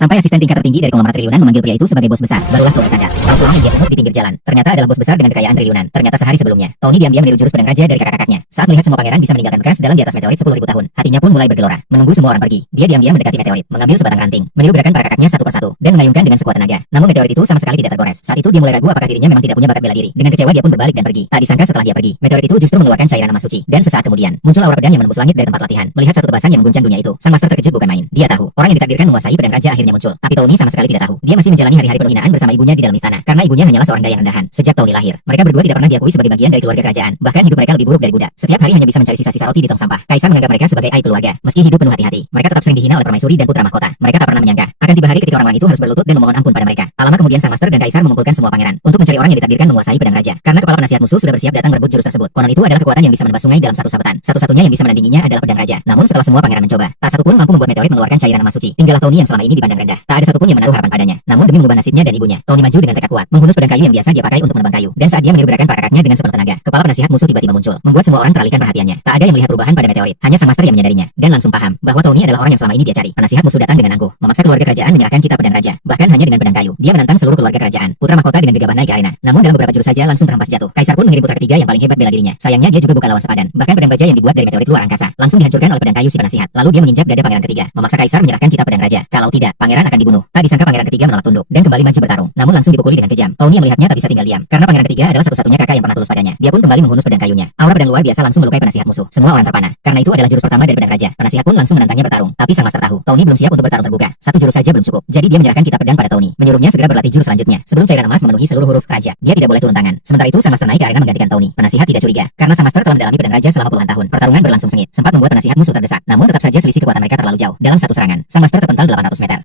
Sampai asisten tingkat tertinggi dari konglomerat triliunan memanggil pria itu sebagai bos besar. Barulah Tony sadar kalau seorang yang dia pungut di pinggir jalan ternyata adalah bos besar dengan kekayaan triliunan. Ternyata sehari sebelumnya, Tony diam-diam meniru jurus pedang raja dari kakak-kakaknya. Saat melihat semua pangeran bisa meninggalkan bekas dalam di atas meteorit 10.000 tahun, hatinya pun mulai bergelora. Menunggu semua orang pergi, dia diam-diam mendekati meteorit, mengambil sebatang ranting, meniru gerakan para kakaknya satu persatu, dan mengayunkan dengan sekuat tenaga. Namun meteorit itu sama sekali tidak tergores. Saat itu dia mulai ragu apakah dirinya memang tidak punya bakat bela diri. Dengan kecewa dia pun berbalik dan pergi. Tak disangka setelah dia pergi, meteorit itu justru mengeluarkan cairan emas suci. Dan sesaat kemudian, muncul aura pedang yang menembus langit dari tempat latihan. Melihat satu tebasan yang mengguncang dunia itu, sang master terkejut bukan main. Dia tahu, orang yang ditakdirkan menguasai pedang raja akhirnya muncul. Tapi Tony sama sekali tidak tahu. Dia masih menjalani hari-hari penuh hinaan bersama ibunya di dalam istana. Karena ibunya hanyalah seorang dayang rendahan. Sejak Tony lahir, mereka berdua tidak pernah diakui sebagai bagian dari keluarga kerajaan. Bahkan hidup mereka lebih buruk dari budak. Setiap hari hanya bisa mencari sisa-sisa roti di tong sampah. Kaisar menganggap mereka sebagai aib keluarga. Meski hidup penuh hati-hati, mereka tetap sering dihina oleh permaisuri dan putra mahkota. Mereka tak pernah menyangka akan tiba hari ketika orang-orang itu harus berlutut dan memohon ampun pada mereka. Tak lama kemudian sang master dan kaisar mengumpulkan semua pangeran untuk mencari orang yang ditakdirkan menguasai pedang raja. Karena kepala penasihat musuh sudah bersiap datang merebut jurus tersebut. Konon itu adalah kekuatan yang bisa menebas sungai dalam satu sabetan. Satu-satunya yang bisa menandinginya adalah pedang raja. Namun setelah semua pangeran mencoba, tak satupun mampu membuat meteorit mengeluarkan cairan emas suci. Tinggallah Tony yang selama ini dipandang rendah. Tak ada satupun yang menaruh harapan padanya. Namun demi mengubah nasibnya dan ibunya, Tony maju dengan tekad kuat, menghunus pedang kayu yang biasa dia pakai untuk menebang kayu. Dan saat dia meniru gerakan para kakaknya dengan sepenuh tenaga, kepala penasihat musuh tiba-tiba muncul, membuat semua orang teralihkan perhatiannya. Tak ada yang melihat perubahan pada meteorit, hanya sang master yang menyadarinya dan langsung paham bahwa Tony adalah orang yang selama ini dia cari. Penasihat musuh datang dengan angkuh, memaksa keluarga kerajaan menyerahkan kitab pedang raja. Bahkan hanya dengan pedang kayu, dia menantang seluruh keluarga kerajaan. Putra mahkota dengan gegabah naik ke arena. Namun dalam beberapa jurus saja langsung terhempas jatuh. Kaisar pun mengirim putra ketiga yang paling hebat bela dirinya. Sayangnya dia juga bukan lawan sepadan. Bahkan pedang baja yang dibuat dari meteorit luar angkasa langsung dihancurkan oleh pedang kayu si penasihat. Lalu dia menginjak dada pangeran ketiga, memaksa kaisar menyerahkan kitab pedang raja. Kalau tidak, pangeran akan dibunuh. Tak disangka pangeran ketiga menolak tunduk dan kembali maju bertarung. Namun langsung dipukuli dengan kejam. Tony yang melihatnya tak bisa tinggal diam, karena pangeran ketiga adalah satu-satunya kakak yang pernah tulus padanya. Dia pun kembali menghunus pedang kayunya. Aura pedang luar biasa langsung melukai penasihat musuh. Semua orang terpana, karena itu adalah jurus pertama dari pedang raja. Penasihat pun langsung menantangnya bertarung. Tapi sang master tahu, Tony belum siap untuk bertarung terbuka. Satu jurus saja belum cukup. Jadi dia menyerahkan kitab pedang pada Tony, menyuruhnya segera berlatih jurus selanjutnya. Sebelum cairan emas memenuhi seluruh huruf raja, dia tidak boleh turun tangan. Sementara itu sang master naik ke arena menggantikan Tony. Penasihat tidak curiga, karena sang master telah mendalami pedang raja selama puluhan tahun. Pertarungan berlangsung sengit, sempat membuat penasihat musuh terdesak. Namun tetap saja selisih kekuatan mereka terlalu jauh. Dalam satu serangan, sang master terpental 800 meter.